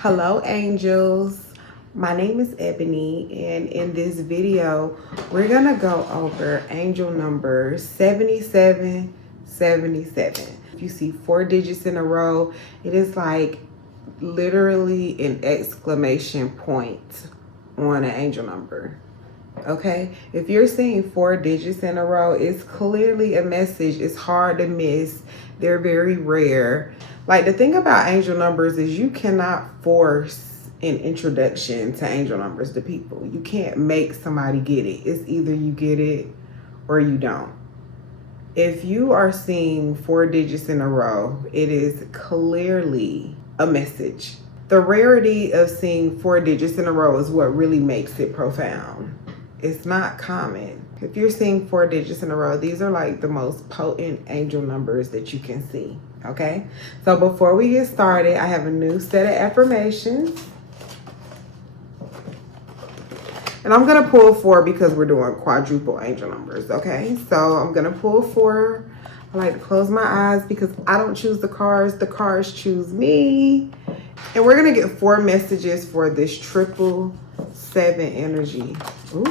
Hello angels, my name is Ebony, and in this video we're gonna go over angel number 7777. If you see 4 digits in a row, it is like literally an exclamation point on an angel number. Okay, if you're seeing 4 digits in a row, it's clearly a message. It's hard to miss. They're very rare. Like, the thing about angel numbers is you cannot force an introduction to angel numbers to people. You can't make somebody get it. It's either you get it or you don't. If you are seeing 4 digits in a row, it is clearly a message. The rarity of seeing 4 digits in a row is what really makes it profound. It's not common. If you're seeing 4 digits in a row, these are like the most potent angel numbers that you can see, okay? So before we get started, I have a new set of affirmations. And I'm gonna pull 4 because we're doing quadruple angel numbers, okay? So I'm gonna pull 4. I like to close my eyes because I don't choose the cards choose me. And we're gonna get 4 messages for this 777 energy. Ooh,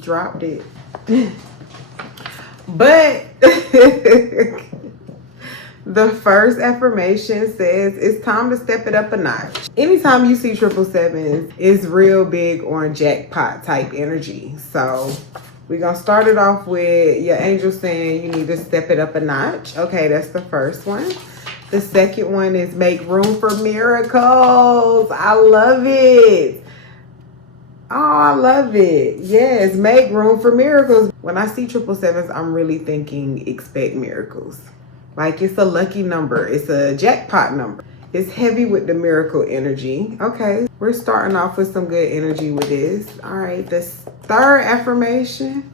dropped it. But the first affirmation says it's time to step it up a notch. Anytime you see 777, it's real big on jackpot type energy. So we're gonna start it off with your angel saying you need to step it up a notch. Okay, that's the first one. The second one is make room for miracles. I love it. Oh, I love it. Yes, make room for miracles. When I see 777s, I'm really thinking expect miracles. Like, it's a lucky number. It's a jackpot number. It's heavy with the miracle energy. Okay, we're starting off with some good energy with this. All right, this third affirmation.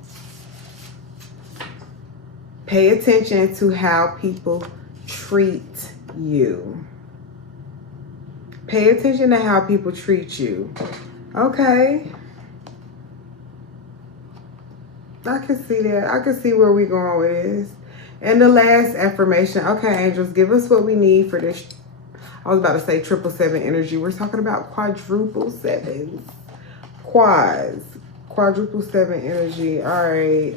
Pay attention to how people treat you. Pay attention to how people treat you. Okay. I can see that. I can see where we're going with this. And the last affirmation. Okay, angels, give us what we need for this. I was about to say 777 energy. We're talking about quadruple sevens. Quads. Quadruple 7 energy. All right.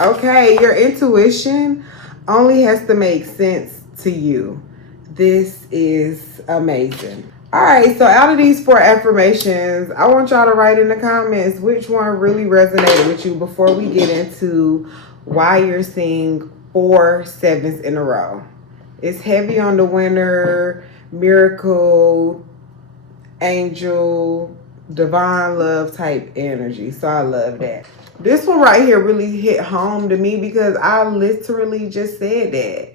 Okay, your intuition only has to make sense to you. This is amazing. All right, so out of these 4 affirmations, I want y'all to write in the comments which one really resonated with you before we get into why you're seeing 4 7s in a row. It's heavy on the winner, miracle, angel, divine love type energy. So I love that. This one right here really hit home to me because I literally just said that.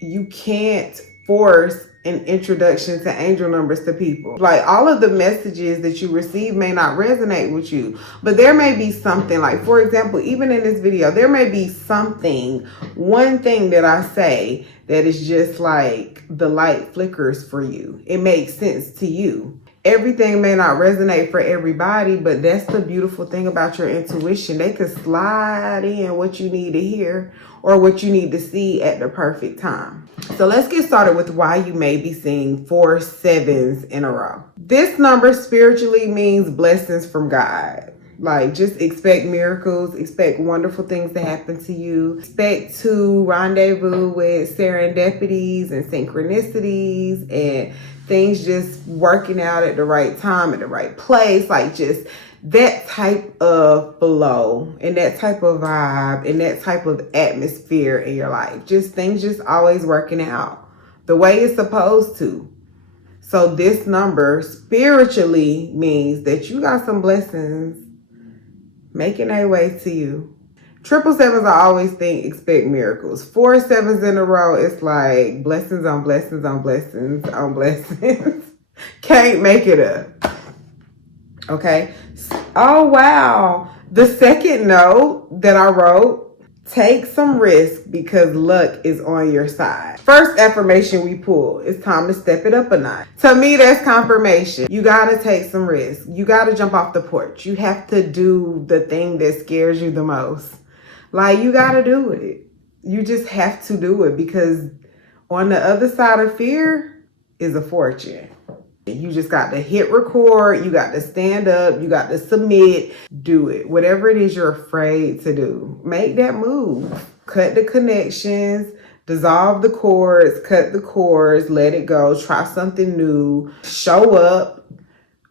You can't force an introduction to angel numbers to people. Like, all of the messages that you receive may not resonate with you, but there may be something, like, for example, even in this video, there may be something, one thing that I say that is just like the light flickers for you. It makes sense to you. Everything may not resonate for everybody, but that's the beautiful thing about your intuition. They could slide in what you need to hear or what you need to see at the perfect time. So let's get started with why you may be seeing 4 7s in a row. This number spiritually means blessings from God. Like, just expect miracles, expect wonderful things to happen to you, expect to rendezvous with serendipities and synchronicities and things just working out at the right time, at the right place. Like, just that type of flow and that type of vibe and that type of atmosphere in your life. Just things just always working out the way it's supposed to. So this number spiritually means that you got some blessings making their way to you. 777s, I always think expect miracles. 4 7s in a row, it's like blessings on blessings on blessings on blessings. Can't make it up. Okay. Oh, wow. The second note that I wrote, take some risk because luck is on your side. First affirmation we pull, it's time to step it up a notch. To me, that's confirmation. You got to take some risk. You got to jump off the porch. You have to do the thing that scares you the most. Like, you got to do it. You just have to do it, because on the other side of fear is a fortune. You just got to hit record. You got to stand up. You got to submit. Do it. Whatever it is you're afraid to do, make that move. Cut the connections, dissolve the cords, cut the cords, let it go. Try something new. Show up.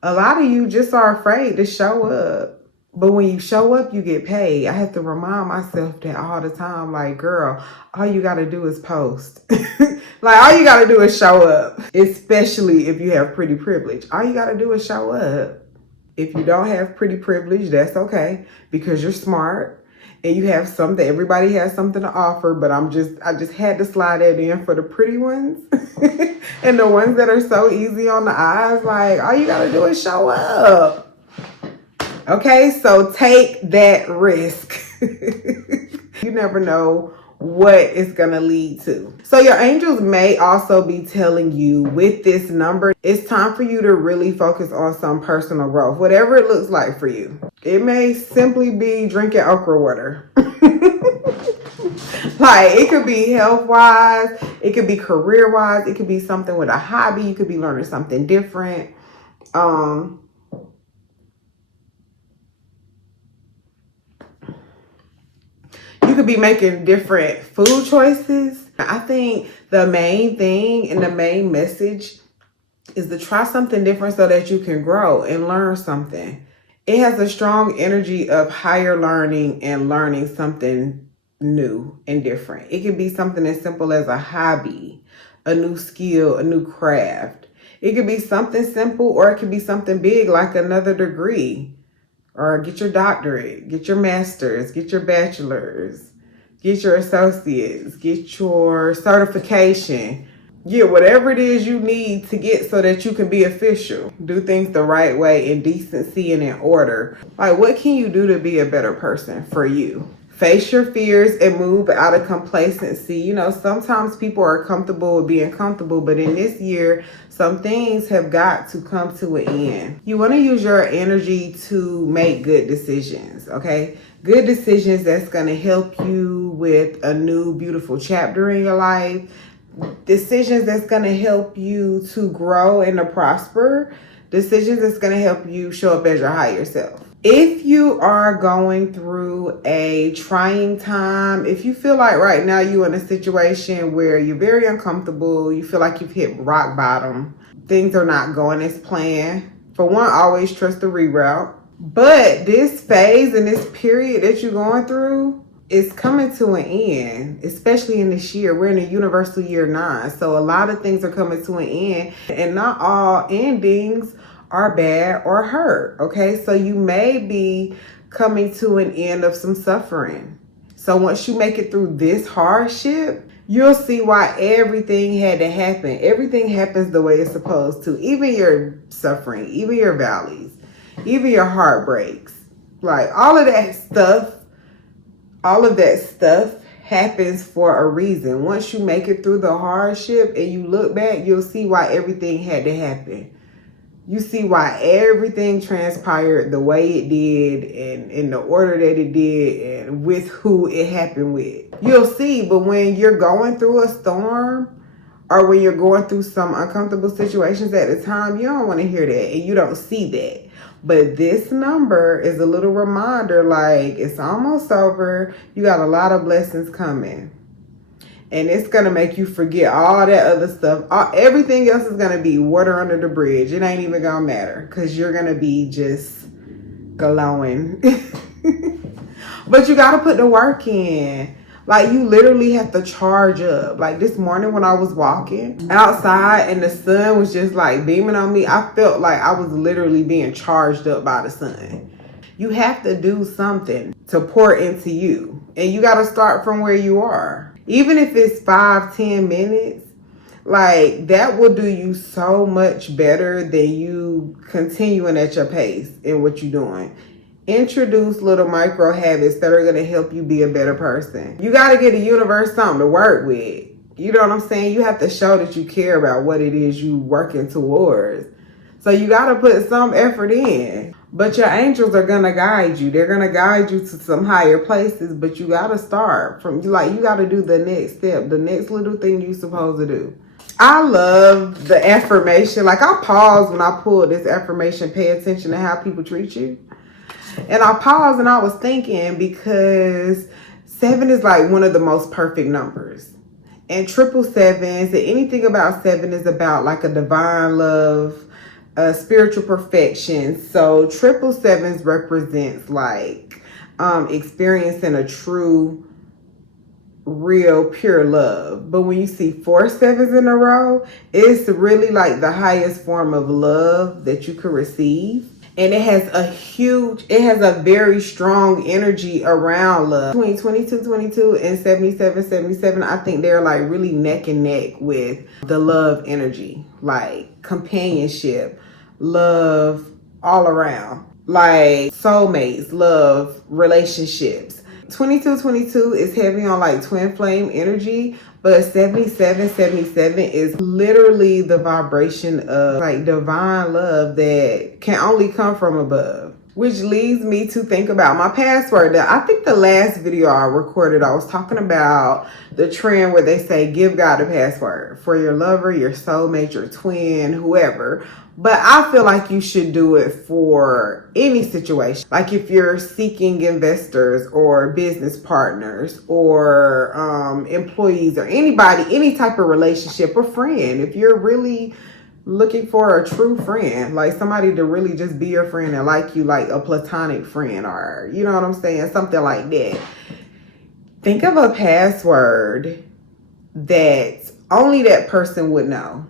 A lot of you just are afraid to show up. But when you show up, you get paid. I have to remind myself that all the time. Like, girl, all you got to do is post. Like, all you got to do is show up. Especially if you have pretty privilege. All you got to do is show up. If you don't have pretty privilege, that's okay. Because you're smart. And you have something. Everybody has something to offer. But I just had to slide that in for the pretty ones. And the ones that are so easy on the eyes. Like, all you got to do is show up. Okay, so take that risk. You never know what it's going to lead to. So your angels may also be telling you with this number, it's time for you to really focus on some personal growth, whatever it looks like for you. It may simply be drinking okra water. Like, it could be health-wise, it could be career-wise, it could be something with a hobby, you could be learning something different. You could be making different food choices. I think the main thing and the main message is to try something different so that you can grow and learn something. It has a strong energy of higher learning and learning something new and different. It could be something as simple as a hobby, a new skill, a new craft. It could be something simple, or it could be something big like another degree. Or get your doctorate, get your master's, get your bachelor's, get your associates, get your certification. Get whatever it is you need to get so that you can be official. Do things the right way, in decency and in order. Like, what can you do to be a better person for you? Face your fears and move out of complacency. You know, sometimes people are comfortable with being comfortable, but in this year, some things have got to come to an end. You want to use your energy to make good decisions, okay? Good decisions that's going to help you with a new, beautiful chapter in your life. Decisions that's going to help you to grow and to prosper. Decisions that's going to help you show up as your higher self. If you are going through a trying time, if you feel like right now you're in a situation where you're very uncomfortable, you feel like you've hit rock bottom, things are not going as planned. For one, always trust the reroute. But this phase and this period that you're going through is coming to an end, especially in this year. We're in a universal year 9. So a lot of things are coming to an end, and not all endings are bad or hurt, okay? So you may be coming to an end of some suffering. So once you make it through this hardship, you'll see why everything had to happen. Everything happens the way it's supposed to. Even your suffering, even your valleys, even your heartbreaks. Like, all of that stuff happens for a reason. Once you make it through the hardship and you look back, you'll see why everything had to happen. You see why everything transpired the way it did, and in the order that it did, and with who it happened with. You'll see, but when you're going through a storm, or when you're going through some uncomfortable situations at the time, you don't want to hear that, and you don't see that. But this number is a little reminder, like, it's almost over. You got a lot of blessings coming. And it's going to make you forget all that other stuff. Everything else is going to be water under the bridge. It ain't even going to matter, because you're going to be just glowing. But you got to put the work in. Like, you literally have to charge up. Like, this morning when I was walking outside and the sun was just like beaming on me, I felt like I was literally being charged up by the sun. You have to do something to pour into you. And you got to start from where you are. Even if it's 5-10 minutes, like, that will do you so much better than you continuing at your pace in what you're doing. Introduce little micro habits that are going to help you be a better person. You got to get the universe something to work with. You know what I'm saying? You have to show that you care about what it is you working towards. So you got to put some effort in. But your angels are gonna guide you. They're gonna guide you to some higher places, but you gotta start from, like, you gotta do the next step, the next little thing you're supposed to do. I love the affirmation. Like, I paused when I pulled this affirmation, pay attention to how people treat you. And I paused and I was thinking, because 7 is like one of the most perfect numbers. And 777s, and anything about 7 is about like a divine love, spiritual perfection. So 777s represents like experiencing a true, real, pure love. But when you see 4 sevens in a row, it's really like the highest form of love that you could receive. And it has a very strong energy around love. Between 2222 and 7777, I think they're like really neck and neck with the love energy, like companionship, love all around, like soulmates, love, relationships. 2222 is heavy on like twin flame energy, but 7777 is literally the vibration of like divine love that can only come from above. Which leads me to think about my password. I think the last video I recorded, I was talking about the trend where they say give God a password for your lover, your soulmate, your twin, whoever. But I feel like you should do it for any situation. Like if you're seeking investors or business partners or employees or anybody, any type of relationship or friend. If you're really looking for a true friend, like somebody to really just be your friend and like you, like a platonic friend, or you know what I'm saying, something like that. Think of a password that only that person would know.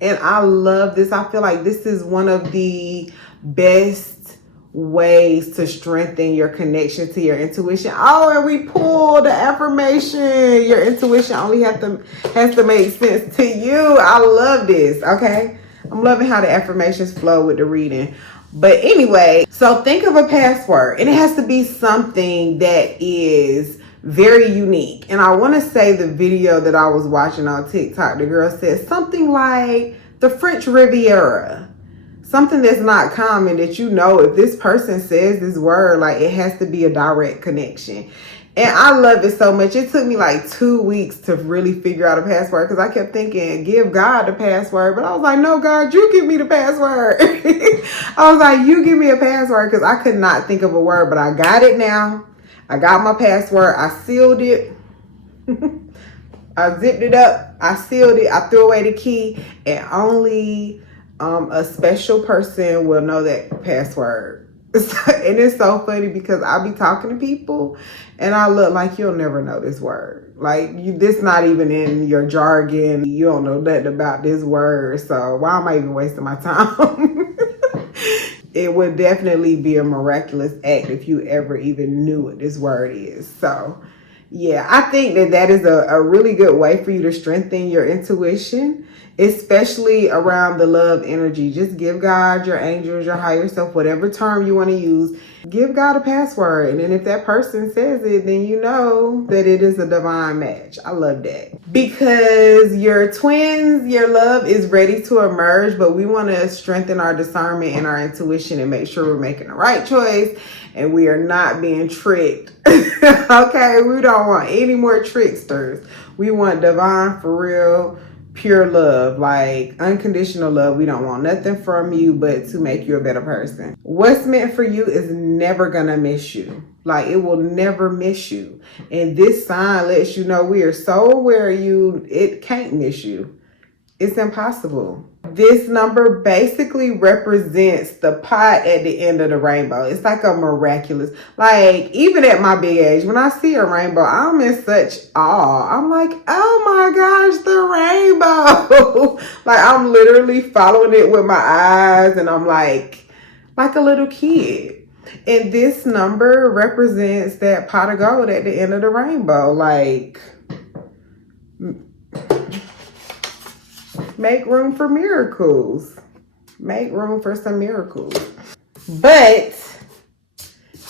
And I love this. I feel like this is one of the best ways to strengthen your connection to your intuition. Oh, and we pulled the affirmation. Your intuition only has to make sense to you. I love this. Okay. I'm loving how the affirmations flow with the reading. But anyway, so think of a password, and it has to be something that is very unique. And I want to say the video that I was watching on TikTok, the girl said something like the French Riviera. Something that's not common, that you know, if this person says this word, like it has to be a direct connection. And I love it so much. It took me like 2 weeks to really figure out a password, because I kept thinking, give God the password. But I was like, no, God, you give me the password. I was like, you give me a password, because I could not think of a word, but I got it now. I got my password. I sealed it. I zipped it up. I sealed it. I threw away the key. And only a special person will know that password. And it's so funny because I be talking to people and I look like you'll never know this word. Like, this not even in your jargon. You don't know nothing about this word. So why am I even wasting my time? It would definitely be a miraculous act if you ever even knew what this word is. So yeah, I think that is a really good way for you to strengthen your intuition, especially around the love energy. Just give God, your angels, your higher self, whatever term you want to use, give God a password. And then if that person says it, then you know that it is a divine match. I love that. Because your twins, your love is ready to emerge, but we want to strengthen our discernment and our intuition and make sure we're making the right choice and we are not being tricked. Okay, we don't want any more tricksters. We want divine, for real, pure love, like unconditional love. We don't want nothing from you but to make you a better person. What's meant for you is never gonna miss you. Like, it will never miss you. And this sign lets you know we are so aware of you, it can't miss you. It's impossible. This number basically represents the pot at the end of the rainbow. It's like a miraculous, like, even at my big age, when I see a rainbow, I'm in such awe. I'm like, oh my gosh, the rainbow. Like, I'm literally following it with my eyes, and I'm like a little kid. And this number represents that pot of gold at the end of the rainbow. Like, make room for miracles. Make room for some miracles. But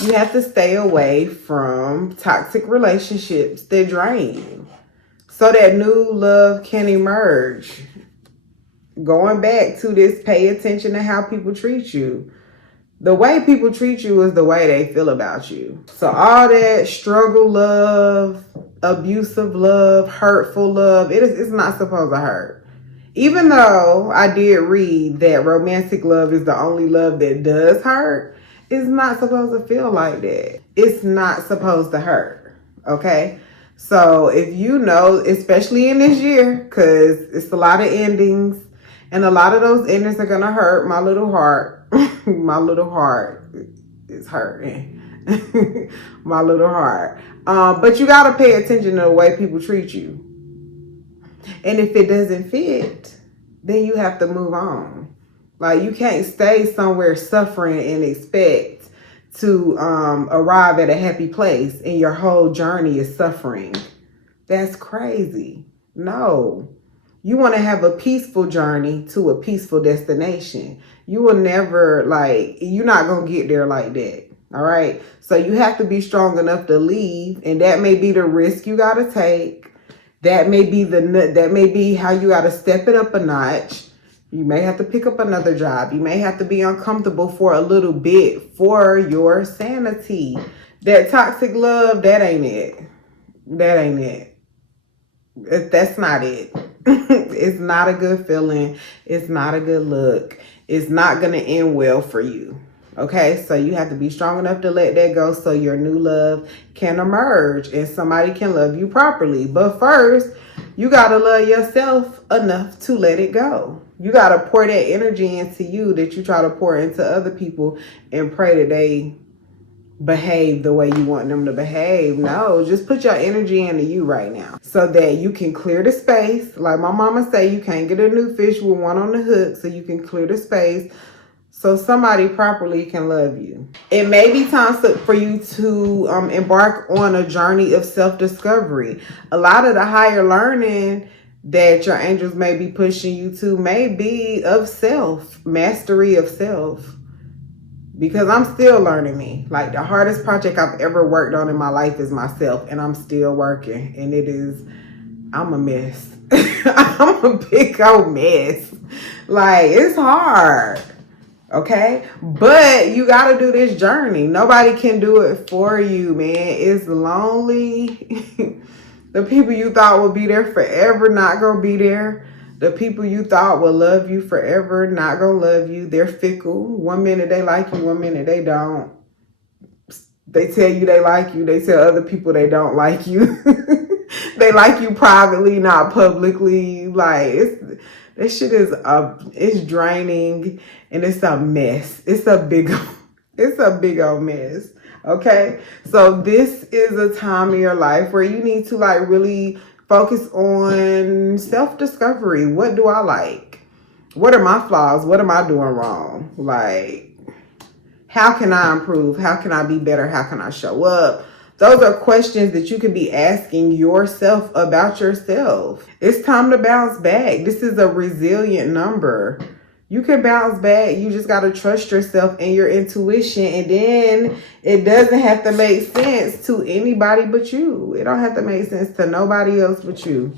you have to stay away from toxic relationships that drain you, so that new love can emerge. Going back to this, pay attention to how people treat you. The way people treat you is the way they feel about you. So all that struggle love, abusive love, hurtful love, it's not supposed to hurt. Even though I did read that romantic love is the only love that does hurt, it's not supposed to feel like that. It's not supposed to hurt. Okay? So if you know, especially in this year, because it's a lot of endings, and a lot of those endings are going to hurt my little heart. My little heart is hurting. My little heart. But you got to pay attention to the way people treat you. And if it doesn't fit, then you have to move on. Like, you can't stay somewhere suffering and expect to arrive at a happy place and your whole journey is suffering. That's crazy. No. You want to have a peaceful journey to a peaceful destination. You will never, you're not going to get there like that. All right. So you have to be strong enough to leave. And that may be the risk you got to take. That may be how you got to step it up a notch. You may have to pick up another job. You may have to be uncomfortable for a little bit for your sanity. That toxic love, that ain't it. That ain't it. That's not it. It's not a good feeling. It's not a good look. It's not going to end well for you. Okay, so you have to be strong enough to let that go so your new love can emerge and somebody can love you properly. But first, you got to love yourself enough to let it go. You got to pour that energy into you that you try to pour into other people and pray that they behave the way you want them to behave. No, just put your energy into you right now so that you can clear the space. Like my mama say, you can't get a new fish with one on the hook, so you can clear the space so somebody properly can love you. It may be time for you to embark on a journey of self-discovery. A lot of the higher learning that your angels may be pushing you to may be of self, mastery of self. Because I'm still learning me. Like, the hardest project I've ever worked on in my life is myself. And I'm still working. And I'm a mess. I'm a big old mess. Like, it's hard. Okay? But you got to do this journey. Nobody can do it for you, man. It's lonely. The people you thought would be there forever, not going to be there. The people you thought will love you forever, not gonna love you. They're fickle. 1 minute they like you, 1 minute they don't. They tell you they like you. They tell other people they don't like you. They like you privately, not publicly. Like, this shit is it's draining and it's a mess. It's a big old mess. Okay, so this is a time in your life where you need to really focus on self-discovery. What do I like? What are my flaws? What am I doing wrong? Like, how can I improve? How can I be better? How can I show up? Those are questions that you can be asking yourself about yourself. It's time to bounce back. This is a resilient number. You can bounce back. You just got to trust yourself and your intuition. And then it doesn't have to make sense to anybody but you. It don't have to make sense to nobody else but you.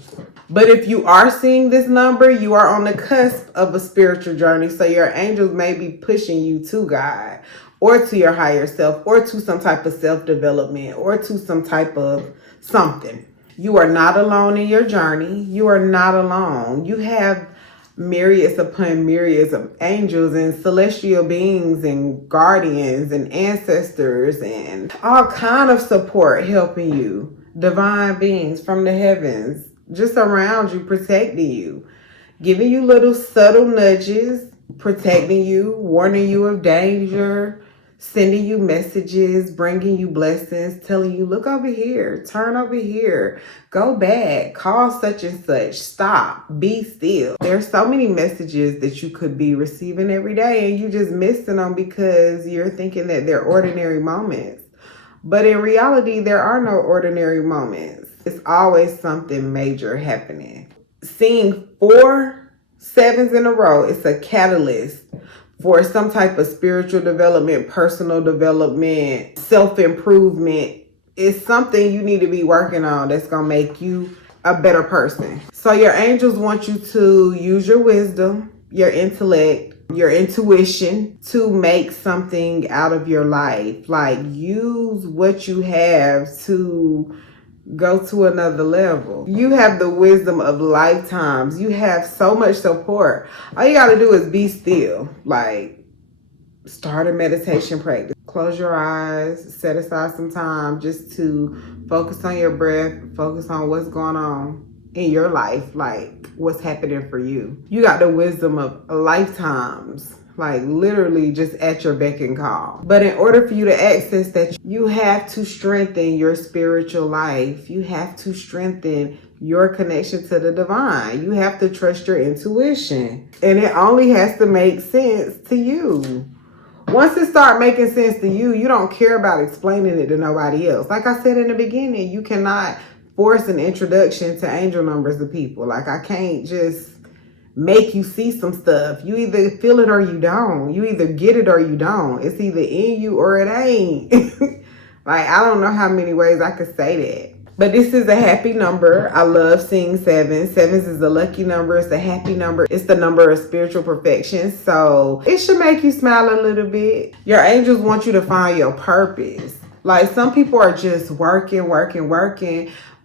But if you are seeing this number, you are on the cusp of a spiritual journey. So your angels may be pushing you to God or to your higher self or to some type of self-development or to some type of something. You are not alone in your journey. You are not alone. You have myriads upon myriads of angels and celestial beings and guardians and ancestors and all kind of support helping you. Divine beings from the heavens just around you, protecting you, giving you little subtle nudges, protecting you, warning you of danger, sending you messages, bringing you blessings, telling you, look over here, turn over here, go back, call such and such, stop, be still. There's so many messages that you could be receiving every day and you just missing them because you're thinking that they're ordinary moments. But in reality, there are no ordinary moments. It's always something major happening. Seeing 4 sevens in a row, it's a catalyst for some type of spiritual development, personal development, self-improvement. It's something you need to be working on that's going to make you a better person. So your angels want you to use your wisdom, your intellect, your intuition to make something out of your life. Like, use what you have to go to another level. You have the wisdom of lifetimes. You have so much support. All you got to do is be still. Like, start a meditation practice. Close your eyes, set aside some time just to focus on your breath, focus on what's going on in your life, like what's happening for you. You got the wisdom of lifetimes, like literally just at your beck and call. But in order for you to access that, you have to strengthen your spiritual life. You have to strengthen your connection to the divine. You have to trust your intuition. And it only has to make sense to you. Once it starts making sense to you, you don't care about explaining it to nobody else. Like I said in the beginning, you cannot force an introduction to angel numbers to people. Like, I can't just make you see some stuff. You either feel it or you don't. You either get it or you don't. It's either in you or it ain't. Like, I don't know how many ways I could say that. But this is a happy number. I love seeing sevens. Sevens is a lucky number. It's a happy number. It's the number of spiritual perfection. So it should make you smile a little bit. Your angels want you to find your purpose. Like, some people are just working,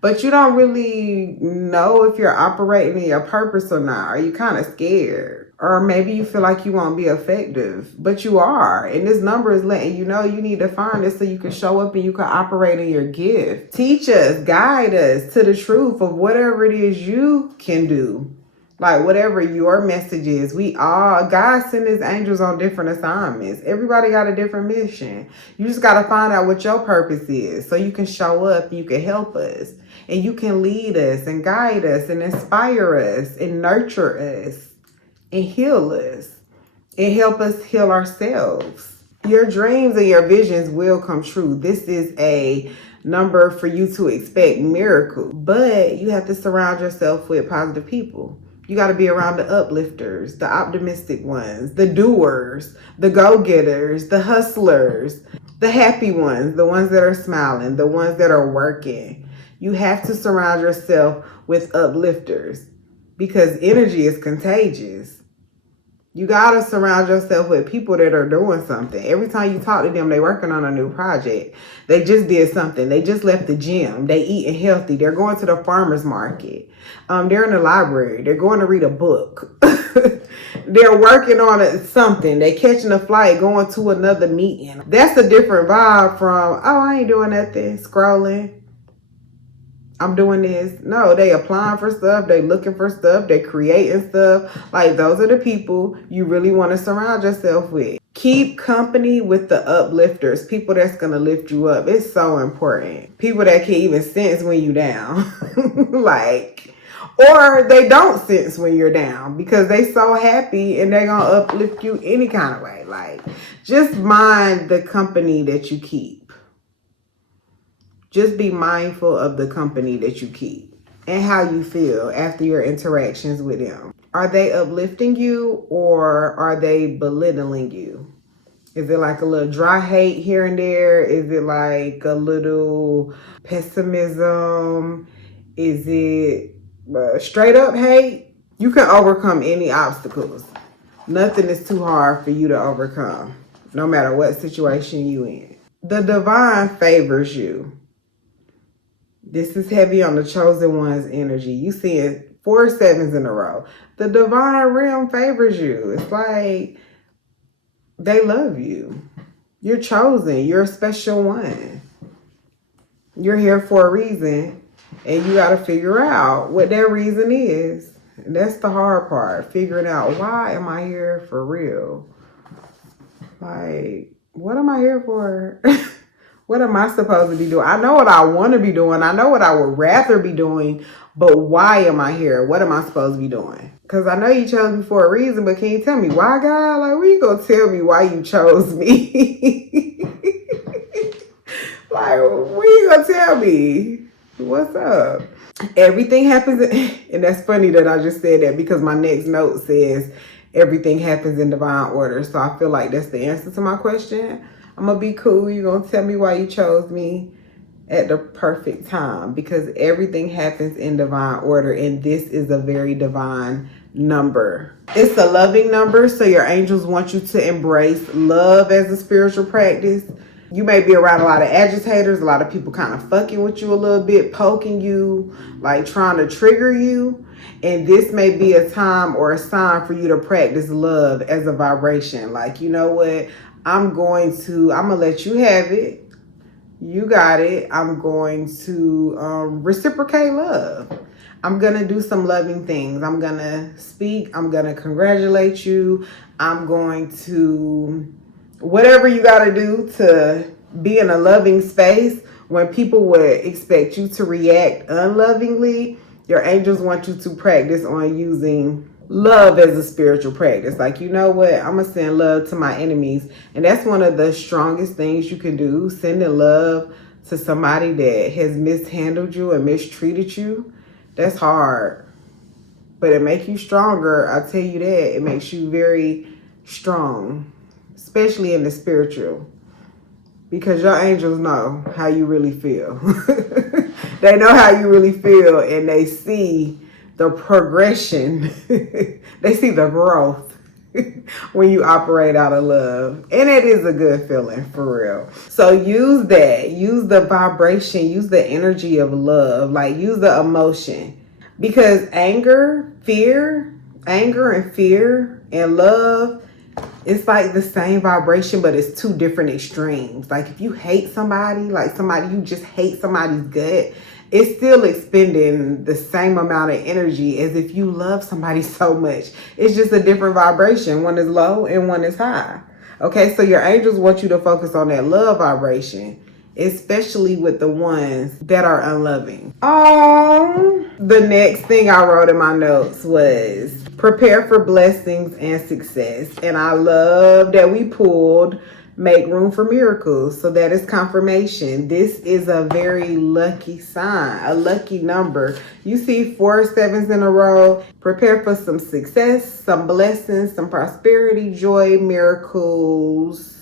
but you don't really know if you're operating in your purpose or not. Are you kind of scared? Or maybe you feel like you won't be effective, but you are. And this number is letting you know you need to find it so you can show up and you can operate in your gift. Teach us, guide us to the truth of whatever it is you can do. Like, whatever your message is. God send his angels on different assignments. Everybody got a different mission. You just got to find out what your purpose is so you can show up and you can help us. And you can lead us and guide us and inspire us and nurture us and heal us and help us heal ourselves. Your dreams and your visions will come true. This is a number for you to expect miracles, but you have to surround yourself with positive people. You got to be around the uplifters, the optimistic ones, the doers, the go-getters, the hustlers, the happy ones, the ones that are smiling, the ones that are working. You have to surround yourself with uplifters because energy is contagious. You got to surround yourself with people that are doing something. Every time you talk to them, they're working on a new project. They just did something. They just left the gym. They eating healthy. They're going to the farmer's market. They're in the library. They're going to read a book. They're working on something. They're catching a flight, going to another meeting. That's a different vibe from, oh, I ain't doing nothing, scrolling. I'm doing this. No, they applying for stuff. They looking for stuff. They creating stuff. Like, those are the people you really want to surround yourself with. Keep company with the uplifters. People that's going to lift you up. It's so important. People that can even sense when you down. Like, or they don't sense when you're down because they so happy and they're going to uplift you any kind of way. Like, just mind the company that you keep. Just be mindful of the company that you keep and how you feel after your interactions with them. Are they uplifting you or are they belittling you? Is it like a little dry hate here and there? Is it like a little pessimism? Is it straight up hate? You can overcome any obstacles. Nothing is too hard for you to overcome, no matter what situation you in. The divine favors you. This is heavy on the chosen one's energy. You see it 4 sevens in a row. The divine realm favors you. It's like they love you. You're chosen. You're a special one. You're here for a reason. And you got to figure out what that reason is. And that's the hard part. Figuring out, why am I here for real? Like, what am I here for? What am I supposed to be doing? I know what I want to be doing. I know what I would rather be doing. But why am I here? What am I supposed to be doing? Because I know you chose me for a reason, but can you tell me why, God? Like, when you going to tell me why you chose me? Like, when you going to tell me? What's up? Everything happens. And that's funny that I just said that because my next note says everything happens in divine order. So I feel like that's the answer to my question. I'm going to be cool. You're going to tell me why you chose me at the perfect time because everything happens in divine order. And this is a very divine number. It's a loving number, so your angels want you to embrace love as a spiritual practice. You may be around a lot of agitators, a lot of people kind of fucking with you a little bit, poking you, like trying to trigger you. And this may be a time or a sign for you to practice love as a vibration. Like, you know what? I'm going to let you have it. You got it. I'm going to reciprocate love. I'm going to do some loving things. I'm going to speak. I'm going to congratulate you. I'm going to, whatever you got to do to be in a loving space. When people would expect you to react unlovingly, your angels want you to practice on using love as a spiritual practice. Like, you know what? I'm going to send love to my enemies. And that's one of the strongest things you can do. Sending love to somebody that has mishandled you and mistreated you. That's hard. But it makes you stronger. I'll tell you that. It makes you very strong. Especially in the spiritual. Because your angels know how you really feel. They know how you really feel, and they see the progression. They see the growth when you operate out of love. And it is a good feeling, for real. So use that. Use the vibration. Use the energy of love. Like, use the emotion. Because anger and fear and love, it's like the same vibration, but it's two different extremes. Like, if you hate somebody, like somebody, you just hate somebody's gut, it's still expending the same amount of energy as if you love somebody so much. It's just a different vibration. One is low and one is high. Okay, so your angels want you to focus on that love vibration, especially with the ones that are unloving. Oh, the next thing I wrote in my notes was prepare for blessings and success. And I love that we pulled make room for miracles. So that is confirmation. This is a very lucky sign, a lucky number. You see 4 7s in a row. Prepare for some success, some blessings, some prosperity, joy, miracles.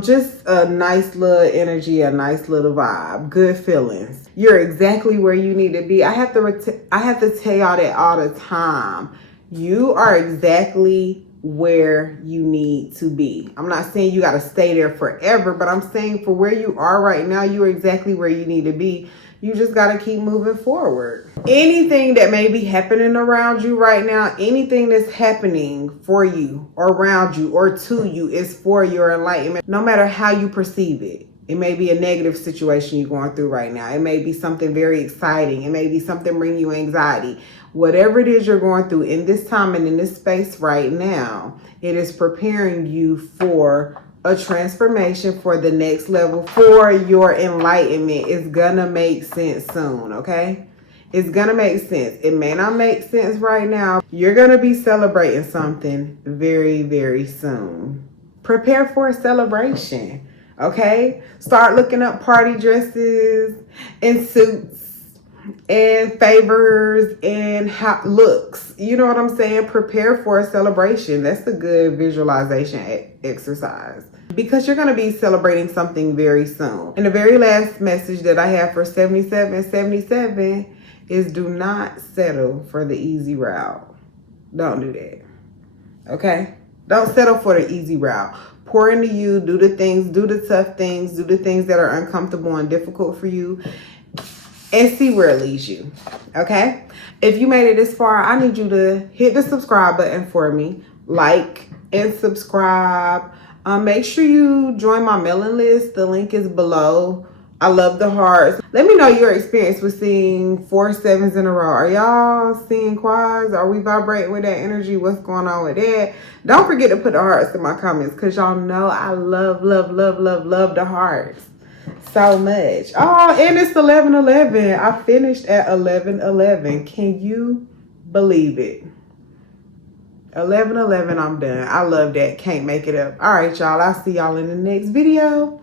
Just a nice little energy, a nice little vibe, good feelings. You're exactly where you need to be. I have to tell y'all that all the time. You are exactly where you need to be. I'm not saying you got to stay there forever, but I'm saying for where you are right now, you're exactly where you need to be. You just got to keep moving forward. Anything that may be happening around you right now, anything that's happening for you or around you or to you is for your enlightenment, no matter how you perceive it. It may be a negative situation you're going through right now. It may be something very exciting. It may be something bringing you anxiety. Whatever it is you're going through in this time and in this space right now, it is preparing you for a transformation, for the next level, for your enlightenment. It's gonna make sense soon, okay? It's gonna make sense. It may not make sense right now. You're gonna be celebrating something very, very soon. Prepare for a celebration, okay? Start looking up party dresses and suits and favors and hot looks. You know what I'm saying? Prepare for a celebration. That's a good visualization exercise, because you're going to be celebrating something very soon. And the very last message that I have for 7777 is do not settle for the easy route. Don't do that. Okay? Don't settle for the easy route. Pour into you, do the things, do the tough things, do the things that are uncomfortable and difficult for you, and see where it leads you. Okay? If you made it this far, I need you to hit the subscribe button for me. Like and subscribe. Make sure you join my mailing list. The link is below. I love the hearts. Let me know your experience with seeing 4 7s in a row. Are y'all seeing quads? Are we vibrating with that energy? What's going on with that? Don't forget to put the hearts in my comments, because y'all know I love, love, love, love, love the hearts so much. Oh, and it's 11:11. I finished at 11:11. Can you believe it? 11:11, I'm done. I love that. Can't make it up. All right, y'all. I'll see y'all in the next video.